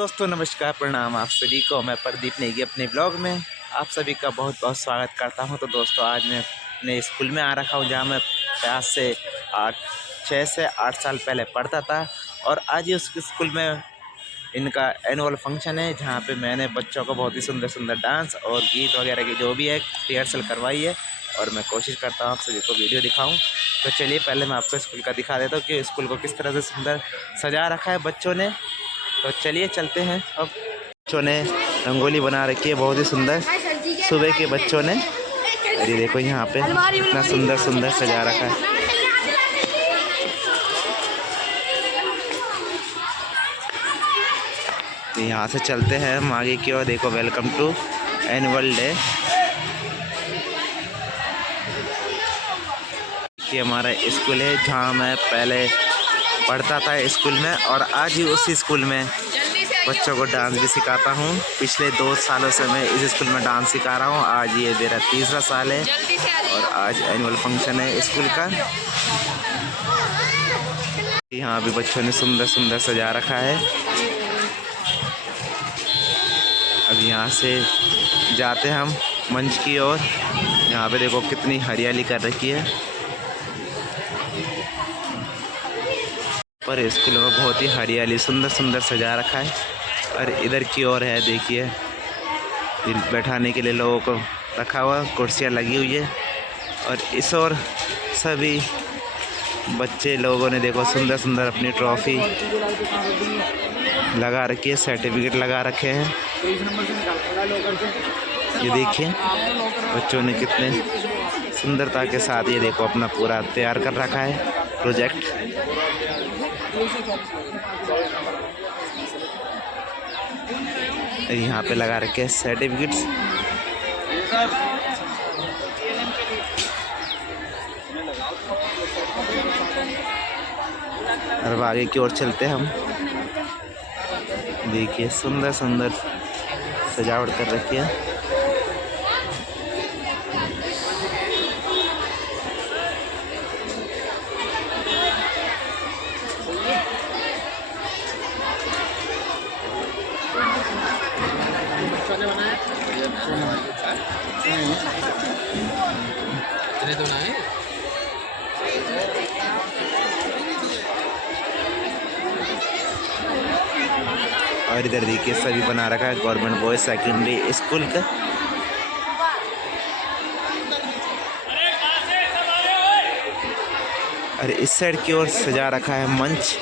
दोस्तों नमस्कार प्रणाम आप सभी को। मैं प्रदीप नेगी अपने ब्लॉग में आप सभी का बहुत बहुत स्वागत करता हूं। तो दोस्तों आज मैं अपने स्कूल में आ रखा हूं जहां मैं 6 से 8 साल पहले पढ़ता था। और आज ही उस स्कूल में इनका एनुअल फंक्शन है जहां पे मैंने बच्चों को बहुत ही सुंदर सुंदर डांस और गीत वगैरह की जो भी है रिहर्सल करवाई है। और मैं कोशिश करता हूँ आप सभी को वीडियो दिखाऊँ। तो चलिए पहले मैं आपको स्कूल का दिखा देता हूँ कि स्कूल को किस तरह से सुंदर सजा रखा है बच्चों ने। तो चलिए चलते हैं। अब बच्चों ने रंगोली बना रखी है बहुत ही सुंदर सुबह के बच्चों ने। अरे देखो यहाँ पे इतना सुंदर सुंदर सजा रखा है। तो यहाँ से चलते हैं हम आगे की ओर। देखो वेलकम टू एनुअल डे। ये हमारा स्कूल है जहाँ मैं पहले पढ़ता था स्कूल में, और आज ही उसी स्कूल में बच्चों को डांस भी सिखाता हूँ। पिछले 2 सालों से मैं इस स्कूल में डांस सिखा रहा हूँ। आज ये मेरा 3रा साल है और आज एनुअल फंक्शन है स्कूल का। यहाँ भी बच्चों ने सुंदर सुंदर सजा रखा है। अब यहाँ से जाते हैं हम मंच की ओर। यहाँ पे देखो कितनी हरियाली कर रखी है। पर स्कूल में बहुत ही हरियाली सुंदर सुंदर सजा रखा है। और इधर की ओर है देखिए बैठाने के लिए लोगों को रखा हुआ, कुर्सियाँ लगी हुई है। और इस ओर सभी बच्चे लोगों ने देखो सुंदर सुंदर अपनी ट्रॉफी लगा रखी है, सर्टिफिकेट लगा रखे हैं। ये देखिए बच्चों ने कितने सुंदरता के साथ ये देखो अपना पूरा तैयार कर रखा है प्रोजेक्ट। यहाँ पे लगा रखे हैं सर्टिफिकेट्स। और आगे की ओर चलते हैं हम। देखिए सुंदर सुंदर सजावट कर रखी है। और इधर देखिए सभी बना रखा है गवर्नमेंट बॉयज सेकेंडरी स्कूल का। और इस साइड की ओर सजा रखा है मंच।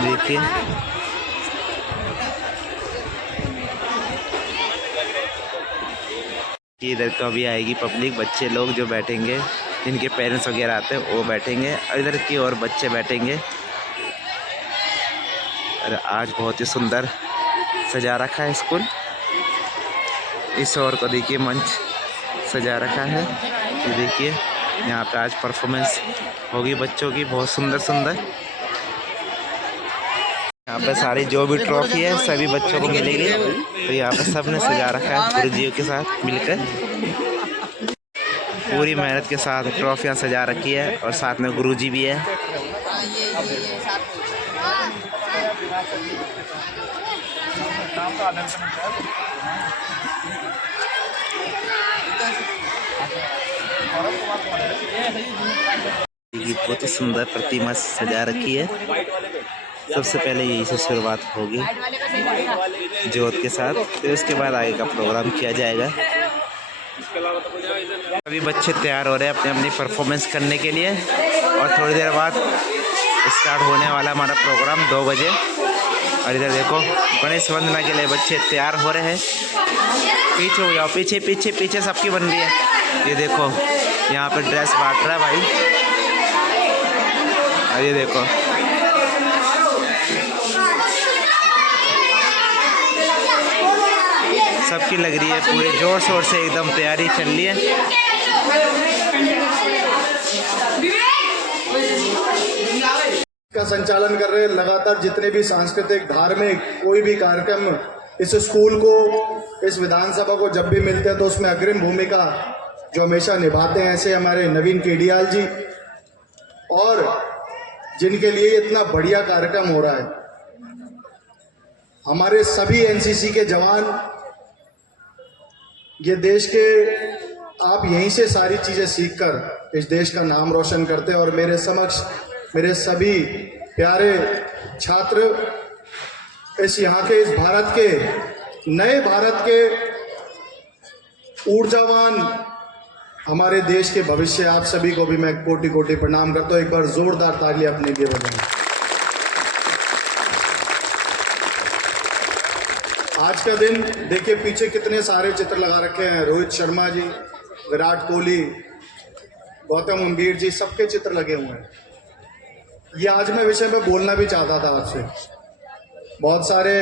देखिए इधर कभी आएगी पब्लिक, बच्चे लोग जो बैठेंगे जिनके पेरेंट्स वगैरह आते हैं वो बैठेंगे। और इधर की ओर बच्चे बैठेंगे। और आज बहुत ही सुंदर सजा रखा है स्कूल। इस ओर को देखिए मंच सजा रखा है। ये देखिए यहाँ पे आज परफॉर्मेंस होगी बच्चों की बहुत सुंदर सुंदर। यहाँ पे सारी जो भी ट्रॉफी है सभी बच्चों को मिलेगी। तो यहाँ पे सब ने सजा रखा है गुरुजियों के साथ मिलकर। पूरी मेहनत के साथ ट्रॉफियाँ सजा रखी है और साथ में गुरुजी भी है। बहुत ही सुंदर प्रतिमा सजा रखी है। सबसे पहले यही से शुरुआत होगी जोत के साथ, फिर उसके बाद आगे का प्रोग्राम किया जाएगा। अभी बच्चे तैयार हो रहे हैं अपनी अपनी परफॉर्मेंस करने के लिए। और थोड़ी देर बाद स्टार्ट होने वाला हमारा प्रोग्राम 2 बजे। और इधर देखो गणेश वंदना के लिए बच्चे तैयार हो रहे हैं। पीछे हो जाओ, पीछे पीछे पीछे सबकी बन रही है। ये देखो यहाँ पे ड्रेस बांट रहा है भाई। और ये देखो सबकी लग रही है पूरे जोर शोर से एकदम तैयारी चल रही है। का संचालन कर रहे लगातार जितने भी सांस्कृतिक धार्मिक कोई भी कार्यक्रम इस स्कूल को इस विधानसभा को जब भी मिलते हैं तो उसमें अग्रिम भूमिका जो हमेशा निभाते हैं, ऐसे हमारे नवीन केडियाल जी, और जिनके लिए इतना बढ़िया कार्यक्रम हो रहा है। हमारे सभी एनसीसी के जवान, ये देश के, आप यहीं से सारी चीज़ें सीखकर इस देश का नाम रोशन करते हैं। और मेरे समक्ष मेरे सभी प्यारे छात्र, इस यहाँ के, इस भारत के, नए भारत के ऊर्जावान, हमारे देश के भविष्य, आप सभी को भी मैं कोटि कोटि प्रणाम करता हूँ। एक बार जोरदार ताली अपने लिए बजाएं। आज का दिन देखिए, पीछे कितने सारे चित्र लगा रखे हैं। रोहित शर्मा जी, विराट कोहली, गौतम गंभीर जी, सबके चित्र लगे हुए हैं। ये आज मैं विषय में बोलना भी चाहता था आपसे। बहुत सारे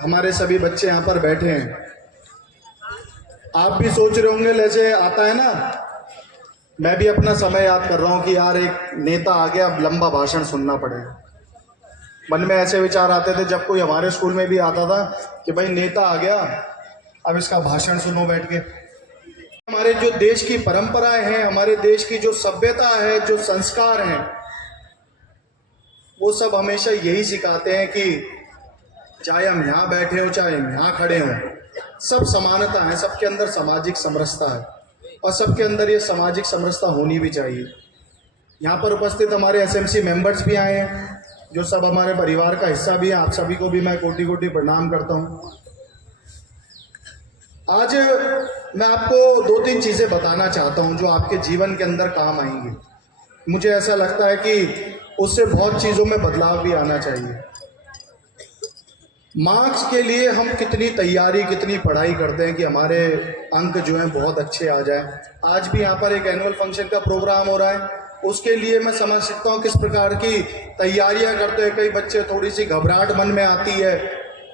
हमारे सभी बच्चे यहाँ पर बैठे हैं। आप भी सोच रहे होंगे, जैसे आता है ना, मैं भी अपना समय याद कर रहा हूँ कि यार एक नेता आ गया, अब लंबा भाषण सुनना पड़ेगा। मन में ऐसे विचार आते थे जब कोई हमारे स्कूल में भी आता था कि भाई नेता आ गया, अब इसका भाषण सुनो बैठ के। हमारे जो देश की परंपराएं हैं, हमारे देश की जो सभ्यता है, जो संस्कार हैं, वो सब हमेशा यही सिखाते हैं कि चाहे हम यहाँ बैठे हो, चाहे हम यहाँ खड़े हों, सब समानता है, सबके अंदर सामाजिक समरसता है और सबके अंदर ये सामाजिक समरसता होनी भी चाहिए। यहाँ पर उपस्थित हमारे एसएमसी मेंबर्स भी आए हैं, जो सब हमारे परिवार का हिस्सा भी है। आप सभी को भी मैं कोटि कोटि प्रणाम करता हूँ। आज मैं आपको 2-3 चीज़ें बताना चाहता हूँ जो आपके जीवन के अंदर काम आएंगी। मुझे ऐसा लगता है कि उससे बहुत चीज़ों में बदलाव भी आना चाहिए। मार्क्स के लिए हम कितनी तैयारी, कितनी पढ़ाई करते हैं कि हमारे अंक जो हैं बहुत अच्छे आ जाएं। आज भी यहाँ पर एक एनुअल फंक्शन का प्रोग्राम हो रहा है, उसके लिए मैं समझ सकता हूँ किस प्रकार की तैयारियां करते हैं। कई बच्चे थोड़ी सी घबराहट मन में आती है,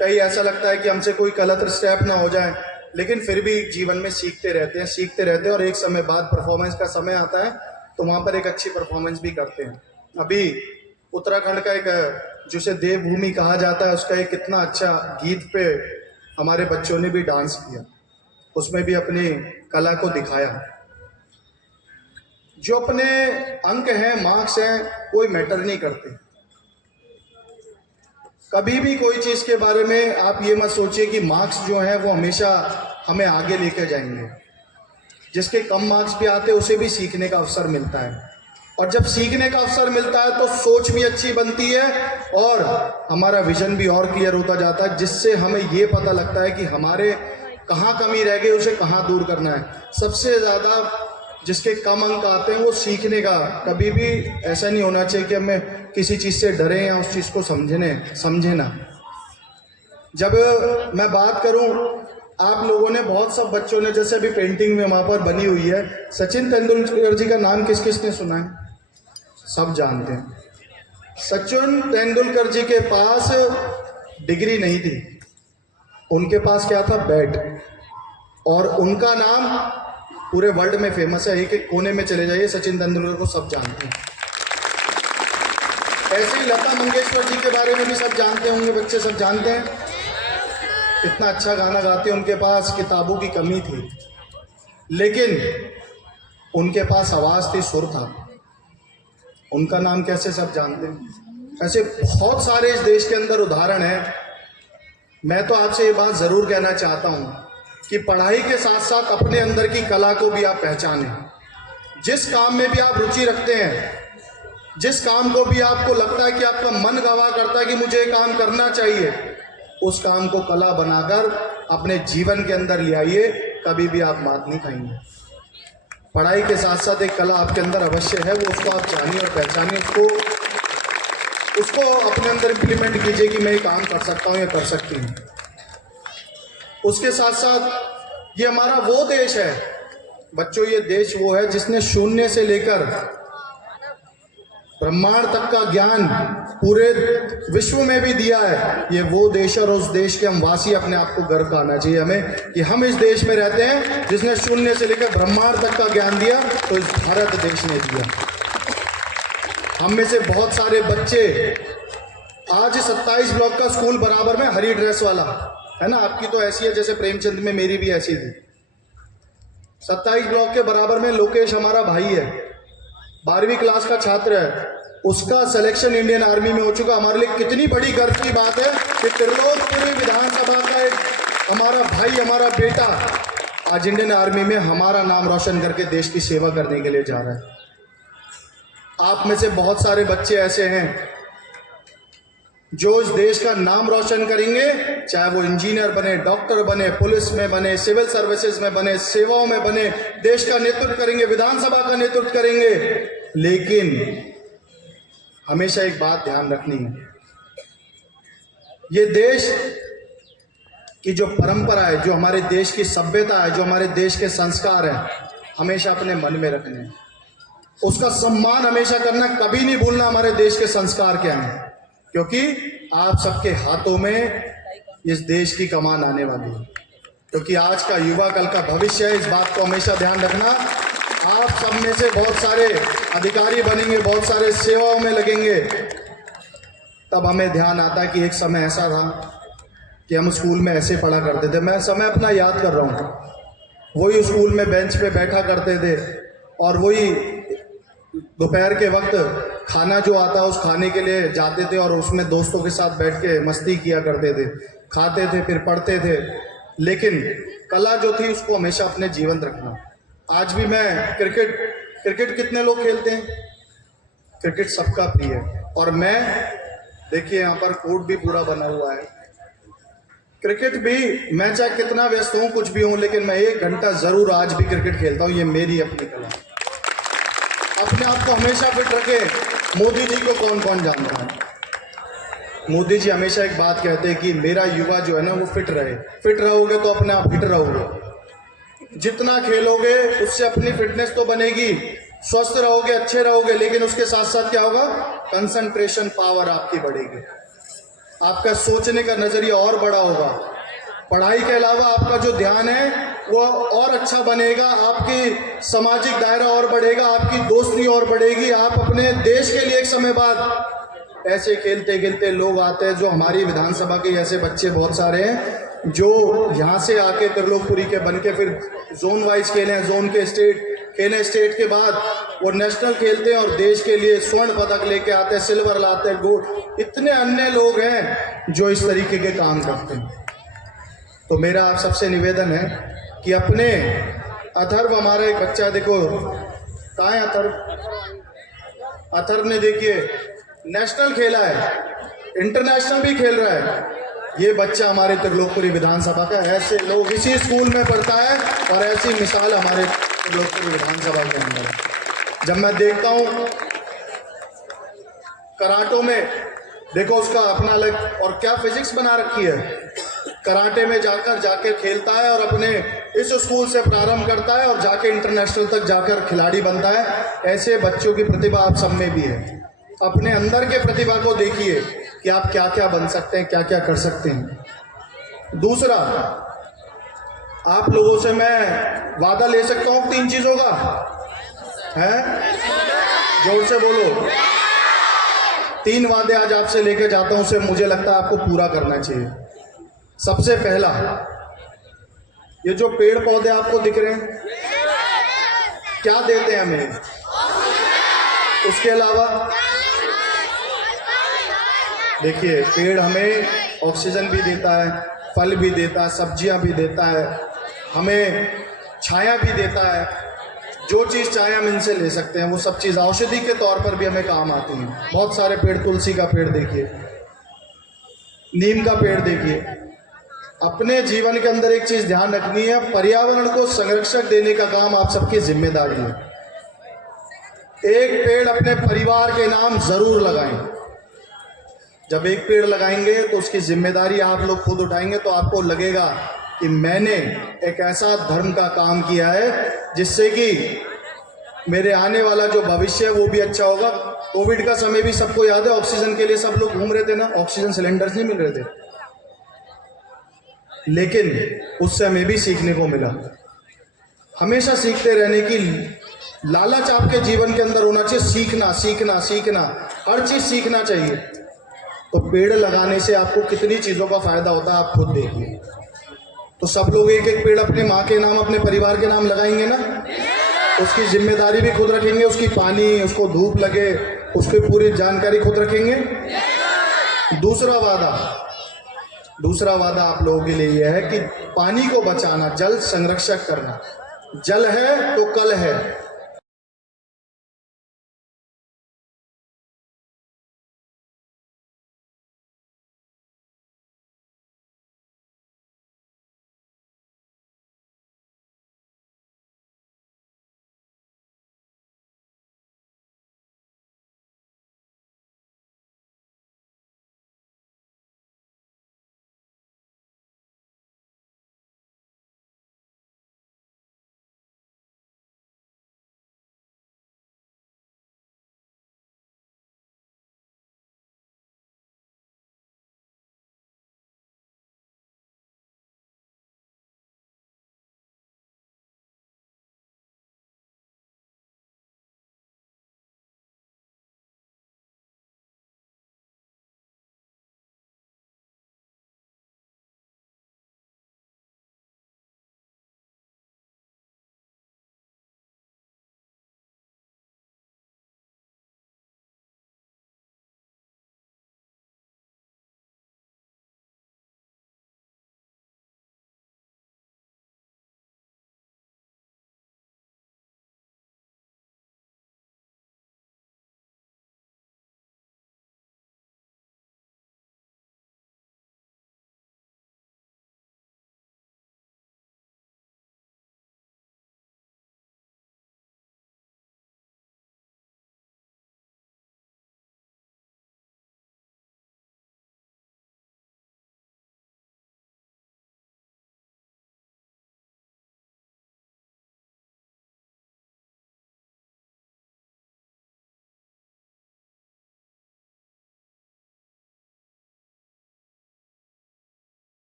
कई ऐसा लगता है कि हमसे कोई गलत स्टेप ना हो जाए, लेकिन फिर भी जीवन में सीखते रहते हैं और एक समय बाद परफॉर्मेंस का समय आता है तो वहाँ पर एक अच्छी परफॉर्मेंस भी करते हैं। अभी उत्तराखंड का एक, जिसे देवभूमि कहा जाता है, उसका एक कितना अच्छा गीत पे हमारे बच्चों ने भी डांस किया, उसमें भी अपनी कला को दिखाया। जो अपने अंक हैं, मार्क्स हैं, कोई मैटर नहीं करते। कभी भी कोई चीज़ के बारे में आप ये मत सोचिए कि मार्क्स जो हैं वो हमेशा हमें आगे लेकर जाएंगे। जिसके कम मार्क्स भी आते हैं उसे भी सीखने का अवसर मिलता है, और जब सीखने का अवसर मिलता है तो सोच भी अच्छी बनती है और हमारा विजन भी और क्लियर होता जाता है, जिससे हमें ये पता लगता है कि हमारे कहाँ कमी रह गई, उसे कहाँ दूर करना है। सबसे ज़्यादा जिसके कम अंक आते हैं वो सीखने का, कभी भी ऐसा नहीं होना चाहिए कि हमें किसी चीज़ से डरें या उस चीज़ को समझे ना। जब मैं बात करूं, आप लोगों ने, बहुत सब बच्चों ने, जैसे अभी पेंटिंग में वहाँ पर बनी हुई है, सचिन तेंदुलकर जी का नाम किस किस ने सुना है? सब जानते हैं। सचिन तेंदुलकर जी के पास डिग्री नहीं थी, उनके पास क्या था? बैट। और उनका नाम पूरे वर्ल्ड में फेमस है। एक एक कोने में चले जाइए, सचिन तेंदुलकर को सब जानते हैं। ऐसे ही लता मंगेशकर जी के बारे में भी सब जानते होंगे, बच्चे सब जानते हैं, कितना अच्छा गाना गाते हैं। उनके पास किताबों की कमी थी, लेकिन उनके पास आवाज़ थी, सुर था। उनका नाम कैसे सब जानते हैं। ऐसे बहुत सारे इस देश के अंदर उदाहरण हैं। मैं तो आपसे ये बात ज़रूर कहना चाहता हूँ कि पढ़ाई के साथ साथ अपने अंदर की कला को भी आप पहचानें। जिस काम में भी आप रुचि रखते हैं, जिस काम को भी आपको लगता है कि आपका मन गवाह करता है कि मुझे ये काम करना चाहिए, उस काम को कला बनाकर अपने जीवन के अंदर ले आइए, कभी भी आप मात नहीं खाएंगे। पढ़ाई के साथ साथ एक कला आपके अंदर अवश्य है, वो उसको आप जानिए और पहचानिए, उसको अपने अंदर इम्प्लीमेंट कीजिए कि मैं ये काम कर सकता हूँ या कर सकती हूँ। उसके साथ साथ ये हमारा वो देश है बच्चों, ये देश वो है जिसने शून्य से लेकर ब्रह्मांड तक का ज्ञान पूरे विश्व में भी दिया है। ये वो देश है और उस देश के हम वासी, अपने आप को गर्व करना चाहिए हमें कि हम इस देश में रहते हैं जिसने शून्य से लेकर ब्रह्मांड तक का ज्ञान दिया, तो इस भारत देश ने दिया। हम में से बहुत सारे बच्चे आज 27 ब्लॉक का स्कूल बराबर में, हरी ड्रेस वाला है ना, आपकी तो ऐसी है जैसे प्रेमचंद में मेरी भी ऐसी थी। 27 ब्लॉक के बराबर में लोकेश हमारा भाई है, 12वीं क्लास का छात्र है, उसका सिलेक्शन इंडियन आर्मी में हो चुका। हमारे लिए कितनी बड़ी गर्व की बात है कि त्रिलोकपुरी विधानसभा का एक हमारा भाई, हमारा बेटा आज इंडियन आर्मी में हमारा नाम रोशन करके देश की सेवा करने के लिए जा रहा है। आप में से बहुत सारे बच्चे ऐसे हैं जो इस देश का नाम रोशन करेंगे, चाहे वो इंजीनियर बने, डॉक्टर बने, पुलिस में बने, सिविल सर्विसेज में बने, सेवाओं में बने, देश का नेतृत्व करेंगे, विधानसभा का नेतृत्व करेंगे। लेकिन हमेशा एक बात ध्यान रखनी है, ये देश की जो परंपरा है, जो हमारे देश की सभ्यता है, जो हमारे देश के संस्कार हैं, हमेशा अपने मन में रखने हैं। उसका सम्मान हमेशा करना, कभी नहीं भूलना हमारे देश के संस्कार क्या हैं, क्योंकि आप सबके हाथों में इस देश की कमान आने वाली है। क्योंकि आज का युवा कल का भविष्य है, इस बात को हमेशा ध्यान रखना। आप सब में से बहुत सारे अधिकारी बनेंगे, बहुत सारे सेवाओं में लगेंगे, तब हमें ध्यान आता है कि एक समय ऐसा था कि हम स्कूल में ऐसे पढ़ा करते थे। मैं समय अपना याद कर रहा हूँ, वही स्कूल में बेंच पे बैठा करते थे और वही दोपहर के वक्त खाना जो आता है उस खाने के लिए जाते थे और उसमें दोस्तों के साथ बैठ के मस्ती किया करते थे, खाते थे, फिर पढ़ते थे। लेकिन कला जो थी उसको हमेशा अपने जीवंत रखना। आज भी मैं क्रिकेट कितने लोग खेलते हैं? क्रिकेट सबका प्रिय है। और मैं देखिए यहाँ पर कोर्ट भी पूरा बना हुआ है। क्रिकेट भी मैं चाहे कितना व्यस्त हूँ, कुछ भी हूँ, लेकिन मैं 1 घंटा जरूर आज भी क्रिकेट खेलता हूँ। ये मेरी अपनी कला। अपने आप को हमेशा फिट रखे। मोदी जी को कौन कौन जानता है? मोदी जी हमेशा एक बात कहते हैं कि मेरा युवा जो है ना वो फिट रहे। फिट रहोगे तो अपने आप फिट रहोगे। जितना खेलोगे उससे अपनी फिटनेस तो बनेगी, स्वस्थ रहोगे, अच्छे रहोगे, लेकिन उसके साथ साथ क्या होगा? कंसंट्रेशन पावर आपकी बढ़ेगी, आपका सोचने का नजरिया और बड़ा होगा। पढ़ाई के अलावा आपका जो ध्यान है वो और अच्छा बनेगा, आपकी सामाजिक दायरा और बढ़ेगा, आपकी दोस्ती और बढ़ेगी। आप अपने देश के लिए एक समय बाद ऐसे खेलते खेलते लोग आते हैं, जो हमारी विधानसभा के ऐसे बच्चे बहुत सारे हैं जो यहाँ से आके त्रिलोकपुरी के बन के फिर जोन वाइज खेले हैं, जोन के स्टेट खेले, स्टेट के बाद वो नेशनल खेलते हैं और देश के लिए स्वर्ण पदक लेके आते हैं, सिल्वर लाते हैं, गोल्ड। इतने अन्य लोग हैं जो इस तरीके के काम करते हैं। तो मेरा आप सबसे निवेदन है कि अपने अथर्व, हमारा एक बच्चा देखो कहाँ है अथर्व? अथर्व ने देखिए नेशनल खेला है, इंटरनेशनल भी खेल रहा है। ये बच्चा हमारे त्रिलोकपुरी विधानसभा का, ऐसे लोग इसी स्कूल में पढ़ता है और ऐसी मिसाल हमारे त्रिलोकपुरी विधानसभा के अंदर है। जब मैं देखता हूँ कराटों में, देखो उसका अपना अलग और क्या फिजिक्स बना रखी है। कराटे में जाके खेलता है और अपने इस स्कूल से प्रारंभ करता है और जाके इंटरनेशनल तक जाकर खिलाड़ी बनता है। ऐसे बच्चों की प्रतिभा आप सब में भी है। अपने अंदर के प्रतिभा को देखिए कि आप क्या क्या बन सकते हैं, क्या क्या कर सकते हैं। दूसरा, आप लोगों से मैं वादा ले सकता हूँ 3 चीजों का है, जोर से बोलो। 3 वादे आज आपसे लेके जाता हूं, उसे मुझे लगता है आपको पूरा करना चाहिए। सबसे पहला, ये जो पेड़ पौधे आपको दिख रहे हैं क्या देते हैं हमें? उसके अलावा देखिए पेड़ हमें ऑक्सीजन भी देता है, फल भी देता है, सब्जियां भी देता है, हमें छाया भी देता है। जो चीज़ चाहे हम इनसे ले सकते हैं, वो सब चीज़ औषधि के तौर पर भी हमें काम आती हैं। बहुत सारे पेड़, तुलसी का पेड़ देखिए, नीम का पेड़ देखिए। अपने जीवन के अंदर एक चीज़ ध्यान रखनी है, पर्यावरण को संरक्षक देने का काम आप सबकी जिम्मेदारी है। एक पेड़ अपने परिवार के नाम जरूर लगाएं। जब एक पेड़ लगाएंगे तो उसकी जिम्मेदारी आप लोग खुद उठाएंगे, तो आपको लगेगा कि मैंने एक ऐसा धर्म का काम किया है जिससे कि मेरे आने वाला जो भविष्य है वो भी अच्छा होगा। कोविड का समय भी सबको याद है, ऑक्सीजन के लिए सब लोग घूम रहे थे ना, ऑक्सीजन सिलेंडर्स नहीं मिल रहे थे, लेकिन उससे हमें भी सीखने को मिला। हमेशा सीखते रहने की लालच आपके जीवन के अंदर होना चाहिए। सीखना सीखना सीखना, हर चीज सीखना चाहिए। तो पेड़ लगाने से आपको कितनी चीजों का फायदा होता है आप खुद देखिए। तो सब लोग एक एक पेड़ अपने माँ के नाम, अपने परिवार के नाम लगाएंगे ना, उसकी जिम्मेदारी भी खुद रखेंगे, उसकी पानी, उसको धूप लगे, उसकी पूरी जानकारी खुद रखेंगे। दूसरा वादा आप लोगों के लिए यह है कि पानी को बचाना, जल संरक्षक करना। जल है तो कल है।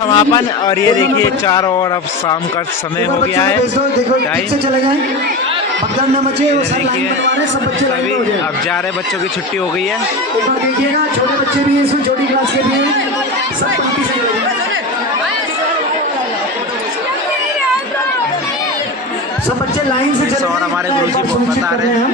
समापन। और ये देखिए चारों ओर अब शाम का समय हो गया है। पीछे चले जाएं, भगदड़ न मचे, वो सब लाइन देखिए बनवा रहे हैं, सब बच्चे लाइन में हो जाएं। अब जा रहे बच्चों की छुट्टी हो गई है। एक बार देखिएगा, छोटे बच्चे भी हैं इसमें, छोटी क्लास के भी हैं, सब पंक्ति से लगे हैं। सब बच्चे लाइन से चले और हमारे गुरुजी सुनिश्चित बता कर रहे हैं हम